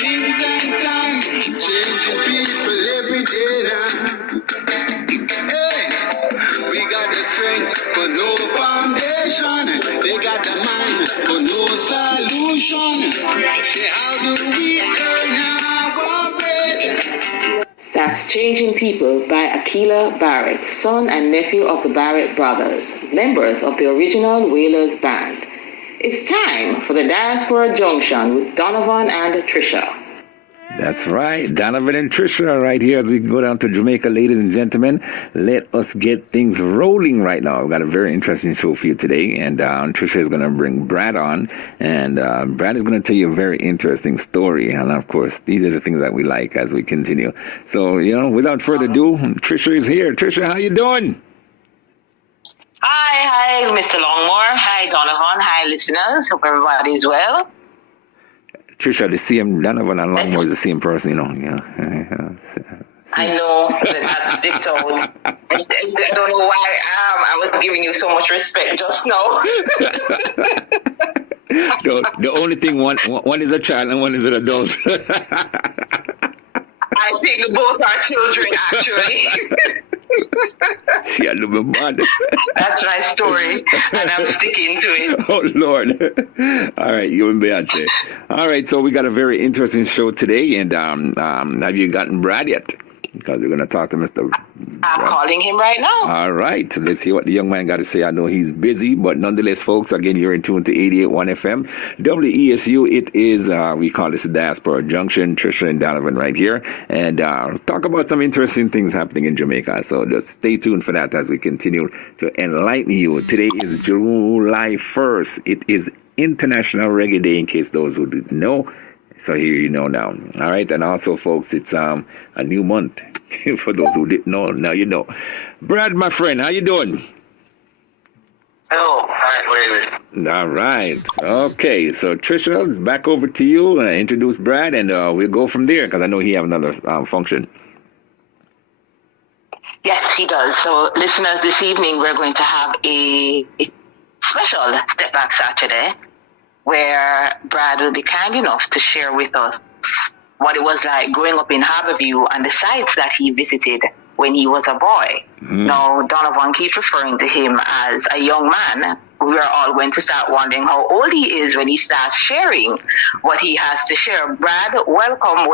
things and time, changing people every day now. Hey, we got the strength for no foundation. They got the mind for no solution. Say, how do we earn our bread? That's Changing People by Akila Barrett, son and nephew of the Barrett brothers, members of the original Wailers band. It's time for the Diaspora Junction with Donovan and Trisha. That's right. Donovan and Trisha are right here as we go down to Jamaica, ladies and gentlemen. Let us get things rolling right now. We've got a very interesting show for you today, and Trisha is going to bring Brad on, and Brad is going to tell you a very interesting story. And of course, these are the things that we like as we continue. So, without further ado, Trisha is here. Trisha, how you doing? Hi, Mr. Longmore. Hi, Donovan. Hi, listeners. Hope everybody's well. Trisha, the same, Donovan and Longmore is the same person, I know that slipped out. I don't know why I was giving you so much respect just now. The only thing, one is a child and one is an adult. I think both are children, actually. Yeah, bad. That's my story, and I'm sticking to it. Oh, Lord. All right, you and Beyonce. All right, so we got a very interesting show today, and have you gotten Brad yet? Because we're going to talk to Mr. I'm calling him right now. All right, let's hear what the young man got to say. I know he's busy, but nonetheless, folks, again, you're in tune to 88.1 FM. WESU, it is, we call this the Diaspora Junction. Trisha and Donovan right here. And talk about some interesting things happening in Jamaica. So just stay tuned for that as we continue to enlighten you. Today is July 1st. It is International Reggae Day, in case those who didn't know. So here you know now. All right. And also, folks, it's a new month. For those who didn't know, now you know. Brad, my friend, how you doing? Hello. All right. Okay. So, Trisha, back over to you. Introduce Brad, and we'll go from there because I know he have another function. Yes, he does. So, listeners, this evening we're going to have a special Step Back Saturday, where Brad will be kind enough to share with us what it was like growing up in Harbour View and the sites that he visited when he was a boy. Now, Donovan keeps referring to him as a young man. We're all going to start wondering how old he is when he starts sharing what he has to share. Brad, welcome.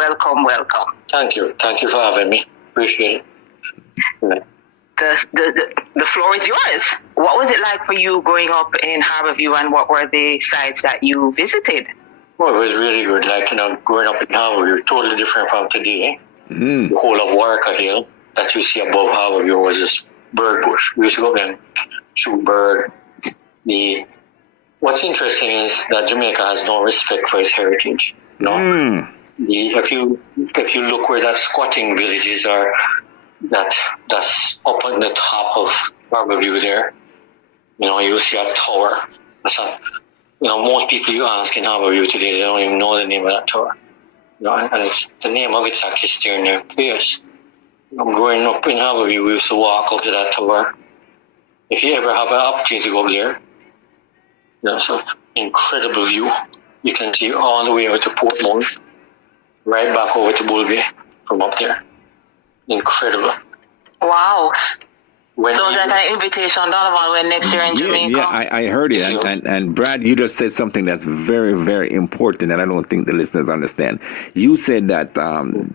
Thank you. Thank you for having me. Appreciate it. The floor is yours. What was it like for you growing up in Harbour View, and what were the sites that you visited? Well, it was really good. Growing up in Harbour View, totally different from today. The whole of Warwick Hill that you see above Harbour View was this bird bush. We used to go up and shoot bird. What's interesting is that Jamaica has no respect for its heritage. If you look where that squatting villages are, that's up on the top of Harbour View there. You'll see a tower. Most people you ask in Harbour View today, they don't even know the name of that tower. And it's the name of it's actually staring their face. Growing up in Harbour View, we used to walk up to that tower. If you ever have an opportunity to go up there, it's an incredible view. You can see all the way over to Portmore, right back over to Bull Bay from up there. Incredible. Wow. So is that an invitation, Donovan, when next year in Jamaica? Yeah, I heard it. And Brad, you just said something that's very, very important, and I don't think the listeners understand. You said that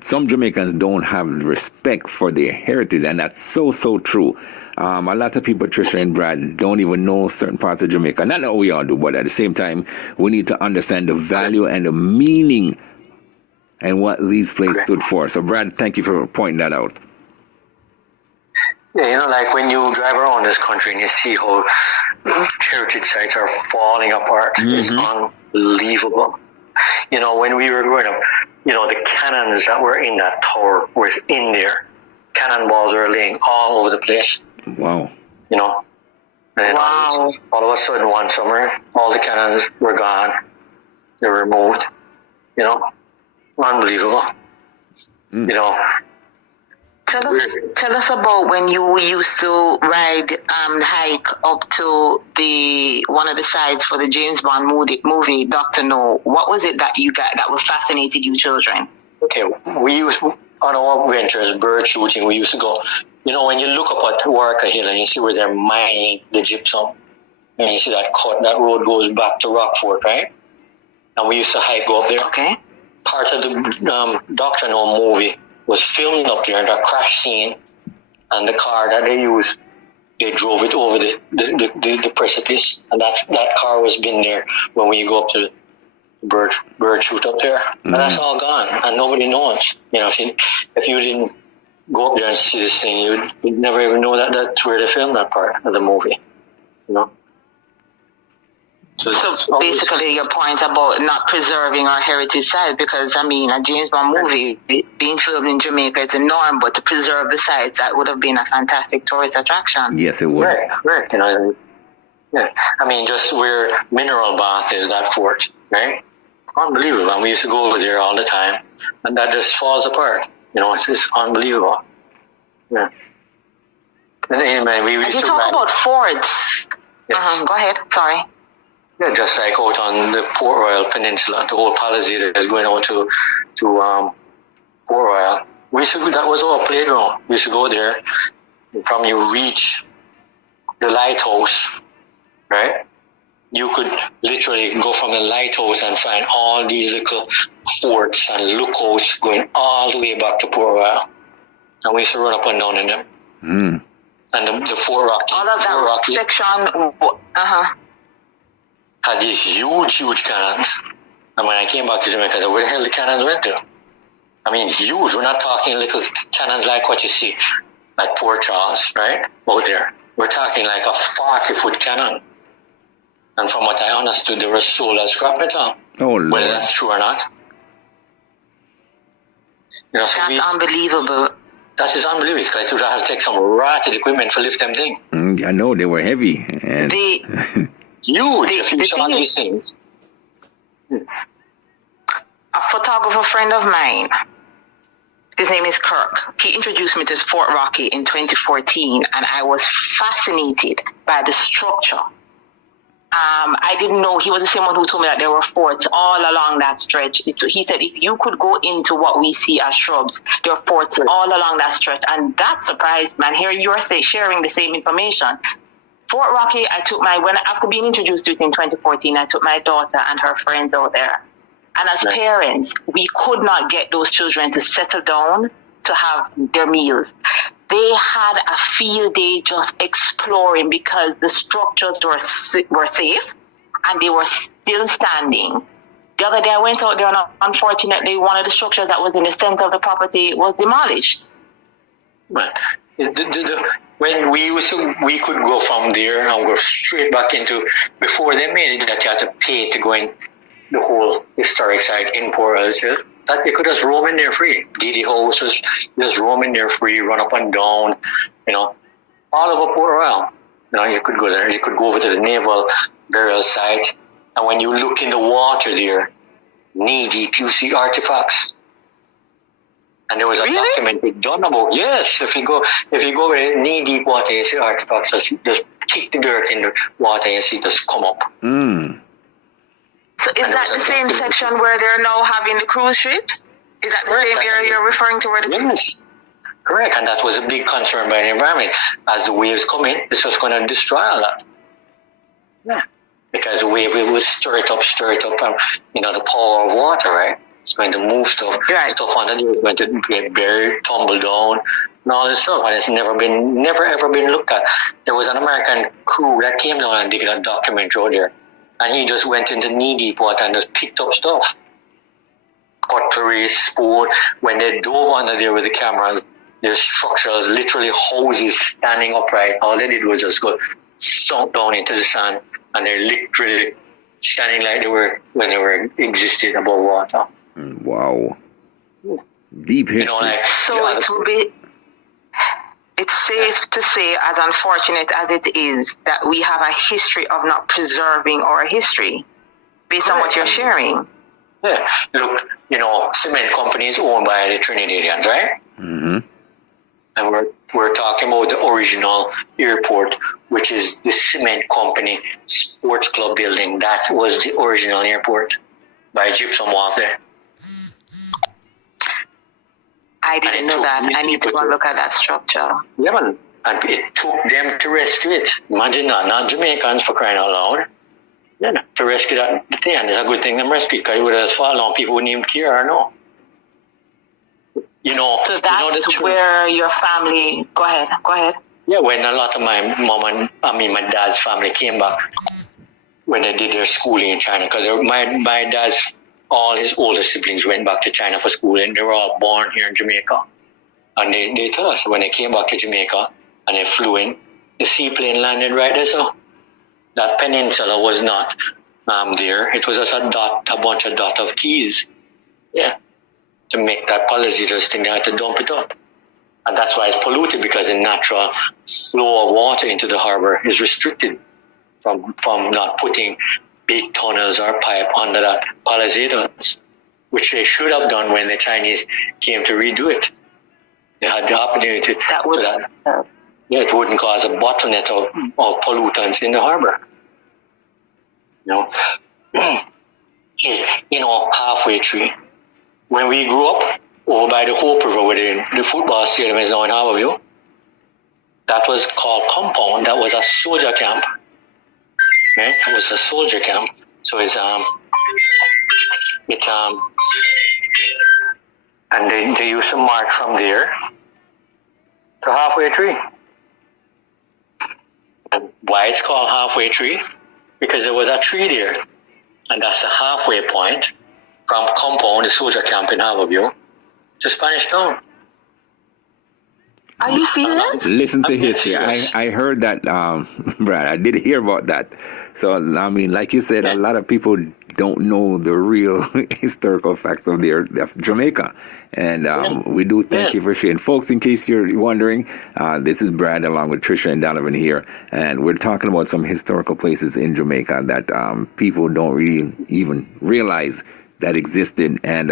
some Jamaicans don't have respect for their heritage, and that's so, so true. A lot of people, Trisha and Brad, don't even know certain parts of Jamaica. Not that we all do, but at the same time, we need to understand the value and the meaning and what these places stood for. So, Brad, thank you for pointing that out. Yeah, when you drive around this country and you see how heritage sites are falling apart, it's unbelievable. When we were growing up, the cannons that were in that tower were in there. Cannonballs were laying all over the place. Wow. And then all of a sudden one summer, all the cannons were gone. They were removed. Unbelievable. Tell us about when you used to hike up to one of the sites for the James Bond movie Dr.No. What was it that you got that was fascinated you children? Okay, we used on our ventures, bird shooting. We used to go. You know, when you look up at Warka Hill and you see where they're mining the gypsum, and you see that road goes back to Rockford, right? And we used to go up there. Okay. Part of the Dr.No movie was filmed up there, the crash scene, and the car that they used, they drove it over the precipice, and that car was been there when we go up to the bird shoot up there, and that's all gone, and nobody knows. You know, if you didn't go up there and see this thing, you'd never even know that that's where they filmed that part of the movie. You know. So basically your point about not preserving our heritage sites, because I mean a James Bond movie being filmed in Jamaica is a norm, but to preserve the sites, that would have been a fantastic tourist attraction. Yes, it would. Right. You know, yeah. I mean, just where Mineral Bath is, that fort, right? Unbelievable. And we used to go over there all the time, and that just falls apart. You know, it's just unbelievable. Yeah. And anyway, we used to talk about forts. Yes. Go ahead. Sorry. Yeah, just like out on the Port Royal Peninsula, the whole policy that is going out to Port Royal. That was our playground. We used to go there. From you reach the lighthouse, right? You could literally go from the lighthouse and find all these little forts and lookouts going all the way back to Port Royal. And we used to run up and down in them. Mm. And the Fort Rocky. All of that section, had these huge cannons. And when I came back to Jamaica, I said, where the hell the cannons went to? I mean, huge. We're not talking little cannons like what you see at Port Charles, right? Out there. We're talking like a 40-foot cannon. And from what I understood, they were sold as scrap metal. Oh, Lord. Whether that's true or not. You know, so that's unbelievable. That is unbelievable. Because I would have to take some ratted equipment to lift them things. I know, they were heavy. And huge, if you saw these things. A photographer friend of mine, his name is Kirk. He introduced me to Fort Rocky in 2014, and I was fascinated by the structure. I didn't know, he was the same one who told me that there were forts all along that stretch. He said if you could go into what we see as shrubs, there are forts all along that stretch. And that surprised me. And here you are sharing the same information. Fort Rocky, after being introduced to it in 2014, I took my daughter and her friends out there. And as parents, we could not get those children to settle down to have their meals. They had a field day just exploring because the structures were safe and they were still standing. The other day I went out there and unfortunately one of the structures that was in the center of the property was demolished. Right. When we could go from there and go straight back into, before they made it that you had to pay to go in the whole historic site in Port Royal, that you could just roam in there free. Giddy houses, just roam in there free, run up and down, you know, all over Port Royal. You know, you could go there. You could go over to the naval burial site, and when you look in the water there, knee deep, you see artifacts. And there was a document done about, yes, if you go over knee deep water, you see artifacts. Just kick the dirt in the water and you see it just come up. Mm. So is that the same section where they're now having the cruise ships? Is that the same area you're referring to? Yes, correct. And that was a big concern by the environment. As the waves come in, it's just going to destroy all that. Yeah. Because the wave will stir it up, and, you know, the power of water, right? It's going to move stuff. Right. Stuff on it is going to get buried, tumble down, and all this stuff. And it's never ever been looked at. There was an American crew that came down and did a documentary out there. And he just went into knee-deep water and just picked up stuff. Cutlery, spoon. When they dove under there with the camera, their structures, literally hoses standing upright. All they did was just go sunk down into the sand. And they're literally standing like they were when they were existed above water. Wow. Deep history. You know, like, so it will be... It's safe to say, as unfortunate as it is, that we have a history of not preserving our history based on what you're sharing. Yeah. Look, you know, cement companies owned by the Trinidadians, right? Mm-hmm. And we're talking about the original airport, which is the cement company sports club building. That was the original airport by gypsum wharf there. I didn't know that. I need to go look at that structure. Yeah, man. And it took them to rescue it. Imagine that. Not Jamaicans, for crying out loud. Yeah, to rescue that thing. And it's a good thing them rescue, because it would have fallen on, people wouldn't even care or know. So that's where your family... Go ahead. Yeah, when a lot of my my dad's family came back when they did their schooling in China, because my dad's, all his older siblings went back to China for school, and they were all born here in Jamaica. And they tell us when they came back to Jamaica and they flew in, the seaplane landed right there. So that peninsula was not there. It was just a bunch of dot of keys. Yeah. To make that policy's thing, they had to dump it up. And that's why it's polluted, because the natural flow of water into the harbor is restricted from not putting big tunnels or pipe under that palisades, which they should have done when the Chinese came to redo it. They had the opportunity it wouldn't cause a bottleneck of pollutants in the harbor. Halfway through. When we grew up over by the Hope River, where the football stadium is now in Harbour View, that was called Compound. That was a soldier camp. Right? That was a soldier camp. So and they used to march from there to Halfway Tree. And why it's called Halfway Tree? Because there was a tree there, and that's the halfway point from Compound, the soldier camp in Harbour View, to Spanish Town. Are you serious? Listen to history. I heard that, Brad. I did hear about that. So, I mean, like you said, a lot of people don't know the real historical facts of Jamaica. And we do thank you for sharing. Folks, in case you're wondering, this is Brad along with Trisha and Donovan here. And we're talking about some historical places in Jamaica that people don't really even realize that existed, and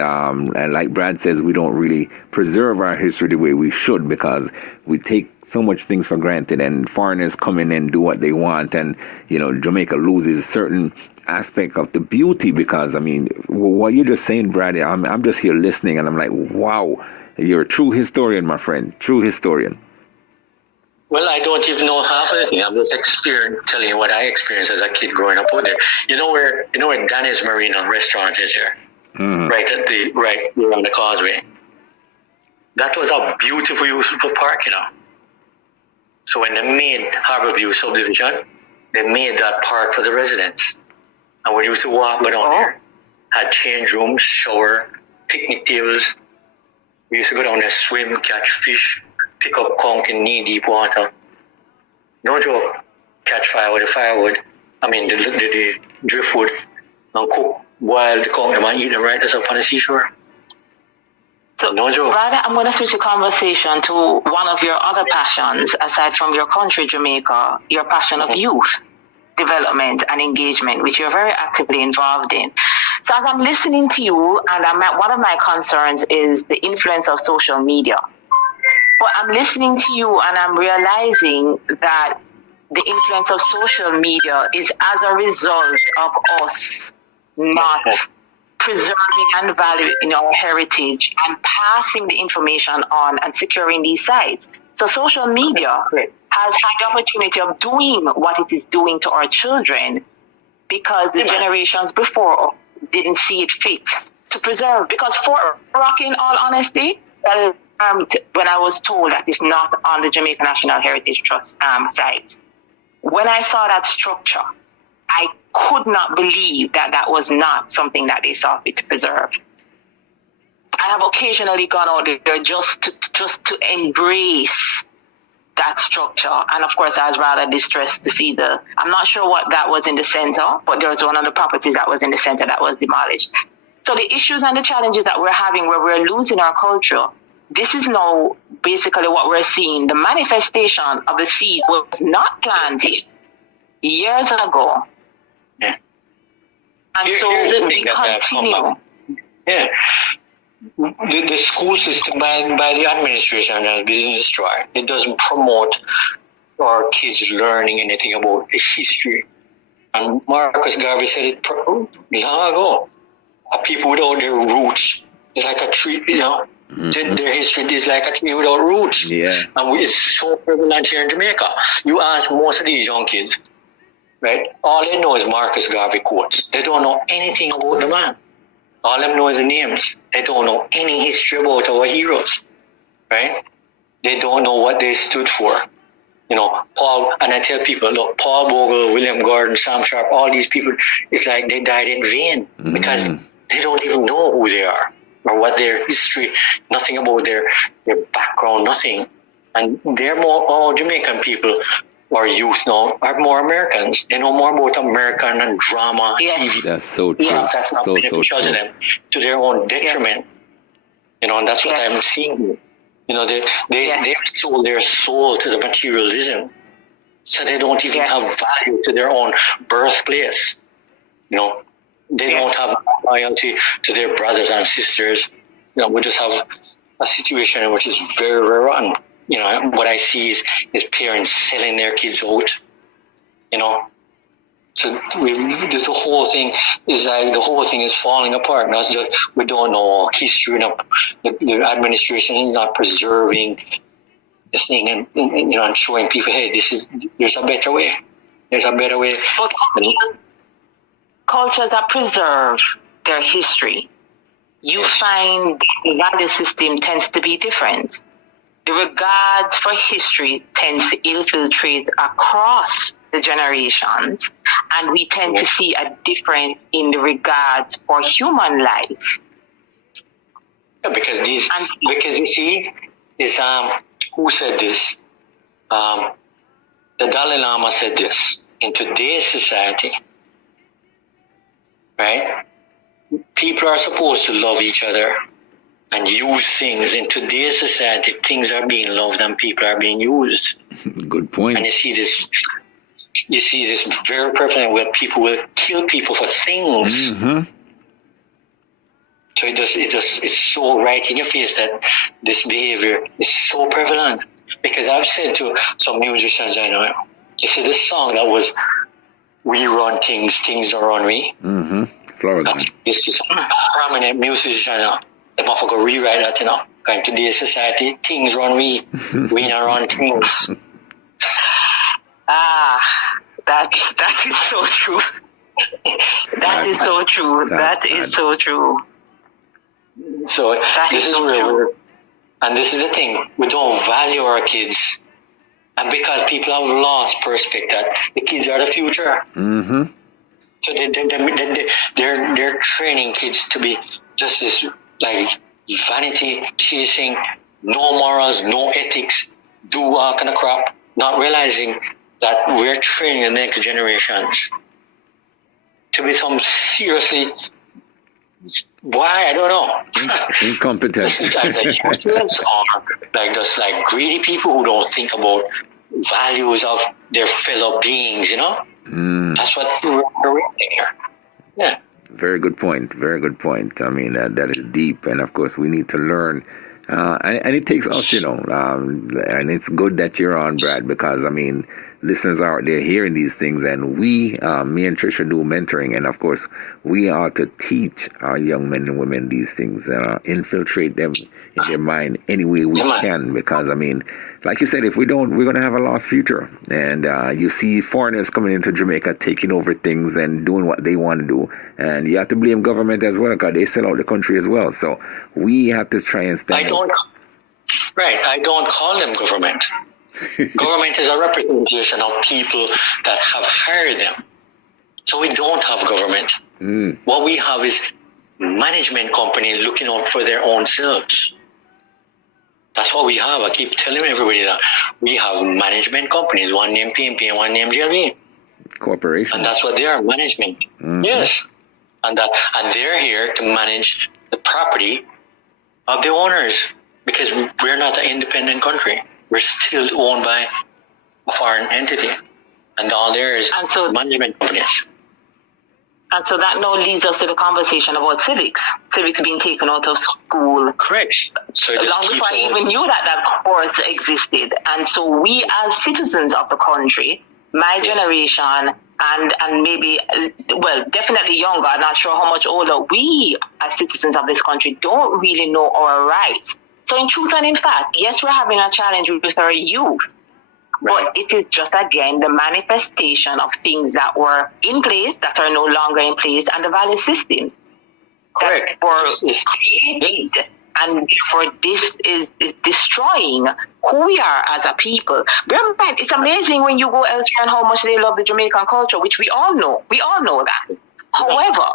like Brad says, we don't really preserve our history the way we should, because we take so much things for granted, and foreigners come in and do what they want, and Jamaica loses certain aspect of the beauty, because I mean, what you're just saying, Brad, I'm just here listening, and I'm like, wow, you're a true historian, my friend, true historian. Well, I don't even know half of the thing. I'm just telling you what I experienced as a kid growing up out there. You know where Danny's Marina restaurant is here? Mm-hmm. Right around the causeway. That was a beautiful useful park, So when they made Harbour View subdivision, they made that park for the residents. And we used to walk down there. Had change rooms, shower, picnic tables. We used to go down there, swim, catch fish, pick up conch in knee-deep water. No joke. Catch fire with the firewood. I mean, the driftwood. And cook wild conch and eat them right there up on the seashore. So, no joke. Brother, I'm going to switch the conversation to one of your other passions, aside from your country, Jamaica, your passion of youth development and engagement, which you're very actively involved in. So as I'm listening to you, and one of my concerns is the influence of social media. But I'm listening to you and I'm realizing that the influence of social media is as a result of us not preserving and valuing our heritage and passing the information on and securing these sites. So social media has had the opportunity of doing what it is doing to our children, because the generations before didn't see it fit to preserve. Because for Rock, in all honesty, when I was told that it's not on the Jamaica National Heritage Trust site, when I saw that structure, I could not believe that was not something that they saw fit to preserve. I have occasionally gone out there just to embrace that structure. And of course, I was rather distressed to see I'm not sure what that was in the center, but there was one of the properties that was in the center that was demolished. So the issues and the challenges that we're having, where we're losing our culture, this is now basically what we're seeing. The manifestation of the seed was not planted years ago. Yeah. And so we continue. Yeah. the school system by the administration has been destroyed. It doesn't promote our kids learning anything about history. And Marcus Garvey said it long ago. People without their roots is like a tree, Their history is like a tree without roots. Yeah. And it's so prevalent here in Jamaica. You ask most of these young kids, right? All they know is Marcus Garvey quotes. They don't know anything about the man. All them know is the names. They don't know any history about our heroes, right? They don't know what they stood for. Paul, and I tell people, look, Paul Bogle, William Gordon, Sam Sharp, all these people, it's like they died in vain because they don't even know who they are or what their history, nothing about their background, nothing. And they're all Jamaican people or youth now are more Americans. They know more about American and drama, TV. That's so true. Yes, that's not beneficial to them, to their own detriment. And that's what I'm seeing. They sold their soul to the materialism. So they don't even have value to their own birthplace. They don't have loyalty to their brothers and sisters. We just have a situation which is very, very rotten. What I see is parents selling their kids out. So the whole thing is falling apart. Not just, we don't know history. The administration is not preserving the thing and showing people, hey, there's a better way. There's a better way. But cultures that preserve their history, you find the value system tends to be different. The regard for history tends to infiltrate across the generations, and we tend to see a difference in the regard for human life. Yeah, because you see, is who said this? The Dalai Lama said this. In today's society, right? People are supposed to love each other and use things. In today's society, things are being loved and people are being used. Good point. And you see this very prevalent where people will kill people for things. Mm-hmm. So it's so right in your face that this behavior is so prevalent. Because I've said to some musicians I know, you see this song that was "We Run Things, Things Don't Run We." Mm-hmm. Florida. This is a prominent musician now. The motherfucker rewrite that, in today's society, things run we. We not run things. That is so true. That is so true. That is so true. So this is where and this is the thing, we don't value our kids. And because people have lost perspective that the kids are the future. Mm-hmm. So they're training kids to be just this like vanity chasing, no morals, no ethics, do all kind of crap, not realizing that we're training the next generations to become seriously, why I don't know, incompetent, like just like greedy people who don't think about values of their fellow beings. That's what we're reading here. Yeah. Very good point. Very good point. I mean, that is deep. And of course, we need to learn. And it takes us, and it's good that you're on, Brad, because, I mean, listeners are out there hearing these things. And me and Trisha do mentoring. And of course, we are to teach our young men and women these things, infiltrate them in their mind any way we can. Because, I mean, like you said, if we don't, we're going to have a lost future. And you see foreigners coming into Jamaica, taking over things and doing what they want to do. And you have to blame government as well, because they sell out the country as well. So we have to try and stand up. I don't call them government. Government is a representation of people that have hired them. So we don't have government. What we have is management company looking out for their own selves. That's what we have. I keep telling everybody that we have management companies, one named PMP and one named GLV. Corporations. And that's what they are, management. Mm-hmm. Yes. And they're here to manage the property of the owners, because we're not an independent country. We're still owned by a foreign entity. And all there is management companies. And so that now leads us to the conversation about civics. Civics being taken out of school. Correct. So long before I even knew that course existed. And so we as citizens of the country, my generation, and maybe, well, definitely younger, I'm not sure how much older, we as citizens of this country don't really know our rights. So in truth and in fact, yes, we're having a challenge with our youth. Right. But it is just, again, the manifestation of things that were in place that are no longer in place, and the value systems that were created. And therefore, this is destroying who we are as a people. Bear in mind, it's amazing when you go elsewhere and how much they love the Jamaican culture, which we all know. We all know that. However,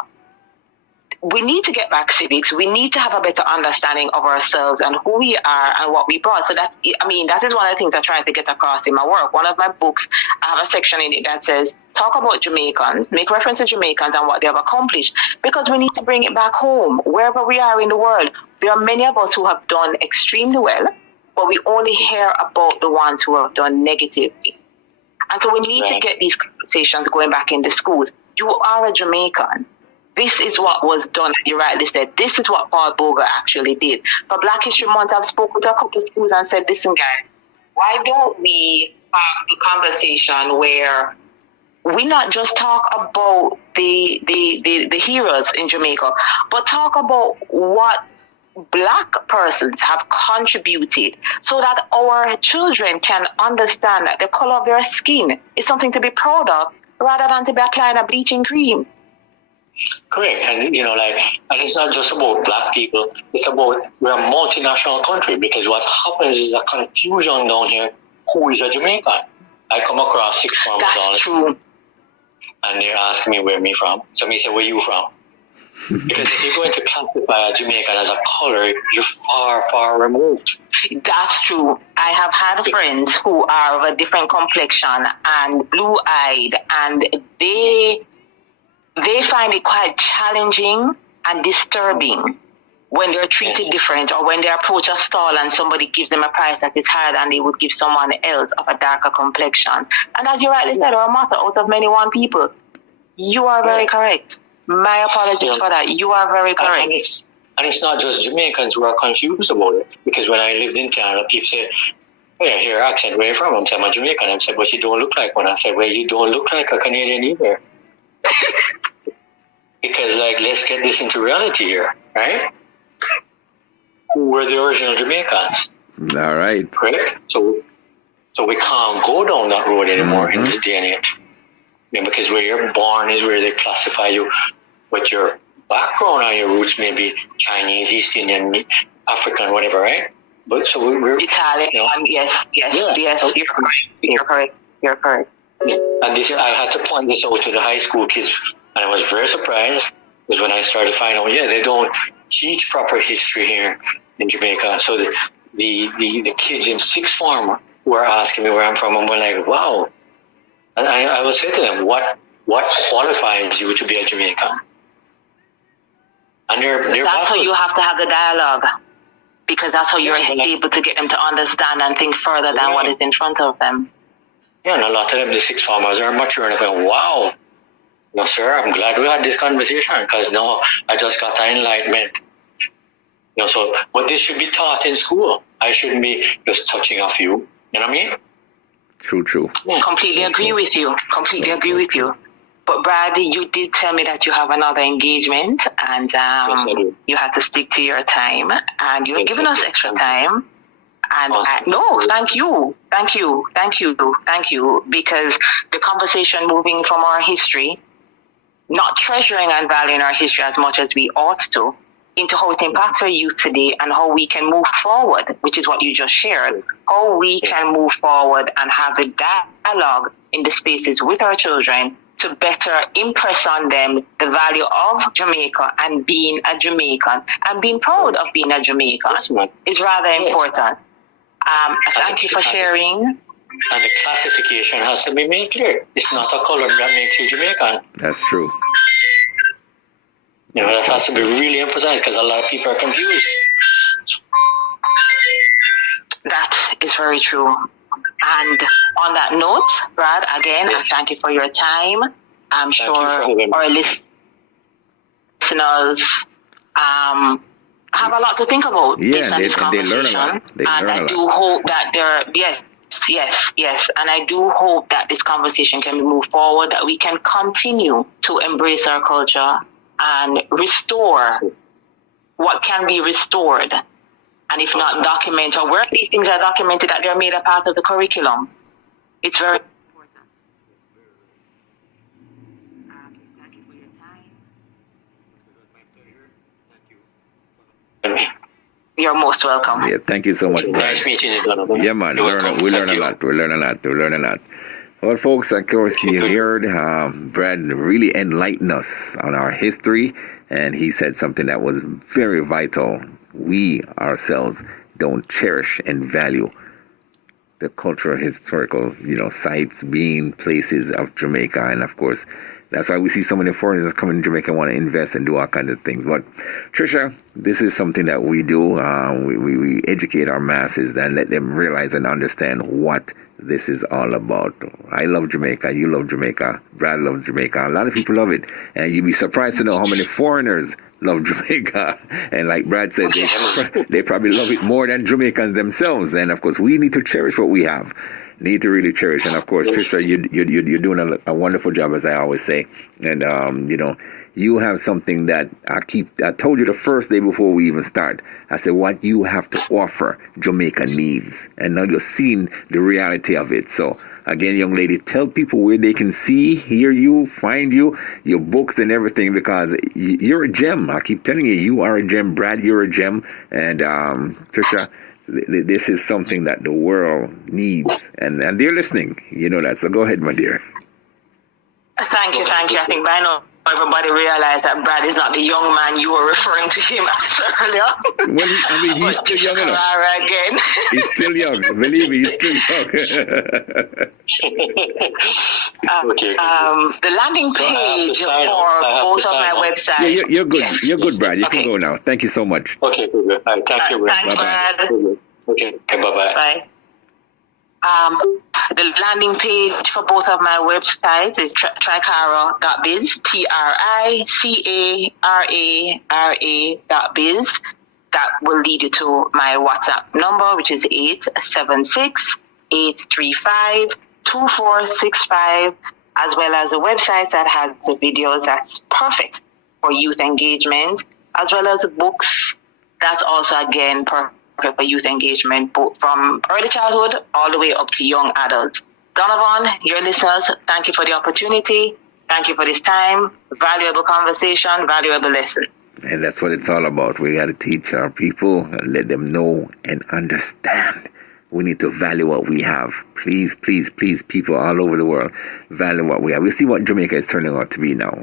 we need to get back civics. We need to have a better understanding of ourselves and who we are and what we brought. So that is one of the things I try to get across in my work. One of my books, I have a section in it that says, talk about Jamaicans, make reference to Jamaicans and what they have accomplished, because we need to bring it back home, wherever we are in the world. There are many of us who have done extremely well, but we only hear about the ones who have done negatively. And so we need to get these conversations going back in the schools. You are a Jamaican. This is what was done, as you rightly said. This is what Paul Boger actually did. For Black History Month, I've spoken to a couple of schools and said, listen, guys, why don't we have a conversation where we not just talk about the heroes in Jamaica, but talk about what Black persons have contributed so that our children can understand that the color of their skin is something to be proud of rather than to be applying a bleaching cream. Correct. And, and it's not just about Black people. It's about, we're a multinational country, because what happens is a confusion down here. Who is a Jamaican? I come across 6 farmers all the time. And they're asking me where me from. So me say, where you from? Because if you're going to classify a Jamaican as a color, you're far, far removed. That's true. I have had friends who are of a different complexion and blue-eyed, and they find it quite challenging and disturbing when they're treated different, or when they approach a stall and somebody gives them a price that is higher than they would give someone else of a darker complexion. And as you rightly said, or a matter out of many one people. You are very correct. My apologies for that. You are very correct. And it's not just Jamaicans who are confused about it. Because when I lived in Canada, people say, hey, I hear your accent, where are you from? I'm saying, I'm a Jamaican. I'm saying, but you don't look like one. I said, well, you don't look like a Canadian either. Because, let's get this into reality here, right? Who were the original Jamaicans? All right. Correct? So we can't go down that road anymore in this day and age. Because where you're born is where they classify you. But your background and your roots may be Chinese, East Indian, African, whatever, right? But so we're Italian. Yes. You're correct. You're correct. Yeah. And I had to point this out to the high school kids, and I was very surprised, because when I started to find out, they don't teach proper history here in Jamaica. So the kids in sixth form were asking me where I'm from, and we're like, wow. And I will say to them, what qualifies you to be a Jamaican? And that's how you have to have the dialogue, because that's how you're able to get them to understand and think further than what is in front of them. Yeah, and a lot of them, the sixth formers, are mature and going, wow. No, sir, I'm glad we had this conversation, because now I just got an enlightenment. But this should be taught in school. I shouldn't be just touching a few. You know what I mean? True. Yeah. Completely agree with you. But Brad, you did tell me that you have another engagement, and yes, you had to stick to your time, and you've given us extra time. And thank you, because the conversation moving from our history, not treasuring and valuing our history as much as we ought to, into how it impacts our youth today and how we can move forward, which is what you just shared, how we can move forward and have the dialogue in the spaces with our children to better impress on them the value of Jamaica and being a Jamaican and being proud of being a Jamaican is rather important. Thank you for sharing. And the classification has to be made clear. It's not a color that makes you Jamaican. That's true. That has to be really emphasized, because a lot of people are confused. That is very true. And on that note, Brad, again, I thank you for your time. I'm sure our listeners have a lot to think about based on this conversation. They learn a lot. And I do hope that yes. And I do hope that this conversation can move forward, that we can continue to embrace our culture and restore what can be restored. And if not document, or where these things are documented, that they're made a part of the curriculum. It's very important. Thank you for your time. You're most welcome. Yeah, thank you so much, Brad. Nice meeting you, Donovan. Yeah, man. We learn a lot. Well, folks, of course, you heard Brad really enlighten us on our history, and he said something that was very vital. We ourselves don't cherish and value the cultural, historical, sites, being places of Jamaica. And of course, that's why we see so many foreigners coming to Jamaica and want to invest and do all kinds of things. But Trisha, this is something that we do. We educate our masses and let them realize and understand what this is all about. I love Jamaica. You love Jamaica. Brad loves Jamaica. A lot of people love it. And you'd be surprised to know how many foreigners love Jamaica. And like Brad said, they probably love it more than Jamaicans themselves. And of course, we need to cherish what we have. Need to really cherish. And of course, Trisha, you're doing a wonderful job, as I always say. And, you have something that I told you the first day before we even start. I said, what you have to offer, Jamaica needs. And now you're seeing the reality of it. So again, young lady, tell people where they can see, hear you, find you, your books and everything, because you're a gem. I keep telling you, you are a gem. Brad, you're a gem. And, Trisha, this is something that the world needs. And they're listening. You know that. So go ahead, my dear. Thank you. I think by now everybody realized that Brad is not the young man you were referring to him as earlier. Well, he's still young enough. Again. He's still young. Believe me, he's still young. The landing page for both of my websites. Yeah, you're good. Yes. You're good, Brad. You can go now. Thank you so much. Okay, good. All right, thank you. Thanks, Brad. Okay, bye-bye. Bye. The landing page for both of my websites is tricaro.biz, TRICARA.biz. That will lead you to my WhatsApp number, which is 876-835-2465, as well as the website that has the videos that's perfect for youth engagement, as well as the books that's also, again, perfect for youth engagement, both from early childhood all the way up to young adults. Donovan, your listeners, thank you for the opportunity. Thank you for this time. Valuable conversation, valuable lesson. And that's what it's all about. We got to teach our people and let them know and understand. We need to value what we have. Please, people all over the world, value what we have. We see what Jamaica is turning out to be now.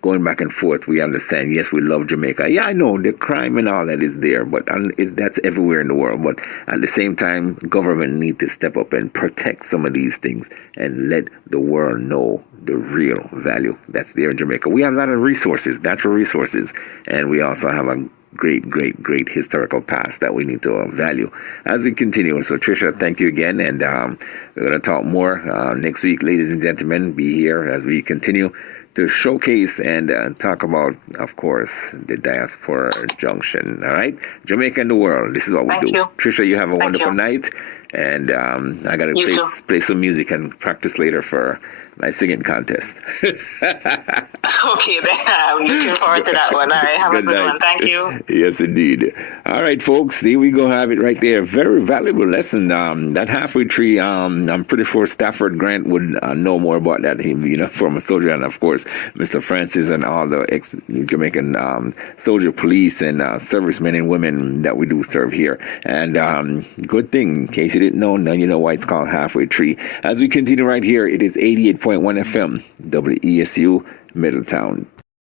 Going back and forth, we understand, yes, we love Jamaica. Yeah, I know the crime and all that is there, but that's everywhere in the world. But at the same time, government need to step up and protect some of these things and let the world know the real value that's there in Jamaica. We have a lot of resources, natural resources, and we also have a great historical past that we need to value as we continue. So Trisha, thank you again, and we're going to talk more next week, ladies and gentlemen. Be here as we continue to showcase and talk about, of course, the Diaspora Junction. All right, Jamaica and the world. This is what we do. You. Trisha, you have a wonderful night, and I got to play some music and practice later for my singing contest. Okay, then I'm looking forward to that one. All right, have a good one. Thank you. Yes, indeed. All right, folks, there we go. Have it right there. Very valuable lesson. That halfway tree, I'm pretty sure Stafford Grant would know more about that, from a soldier. And, of course, Mr. Francis and all the ex-Jamaican soldier police and servicemen and women that we do serve here. And good thing, in case you didn't know, now you know why it's called Halfway Tree. As we continue right here, it is 88.1 FM, WESU, Middletown.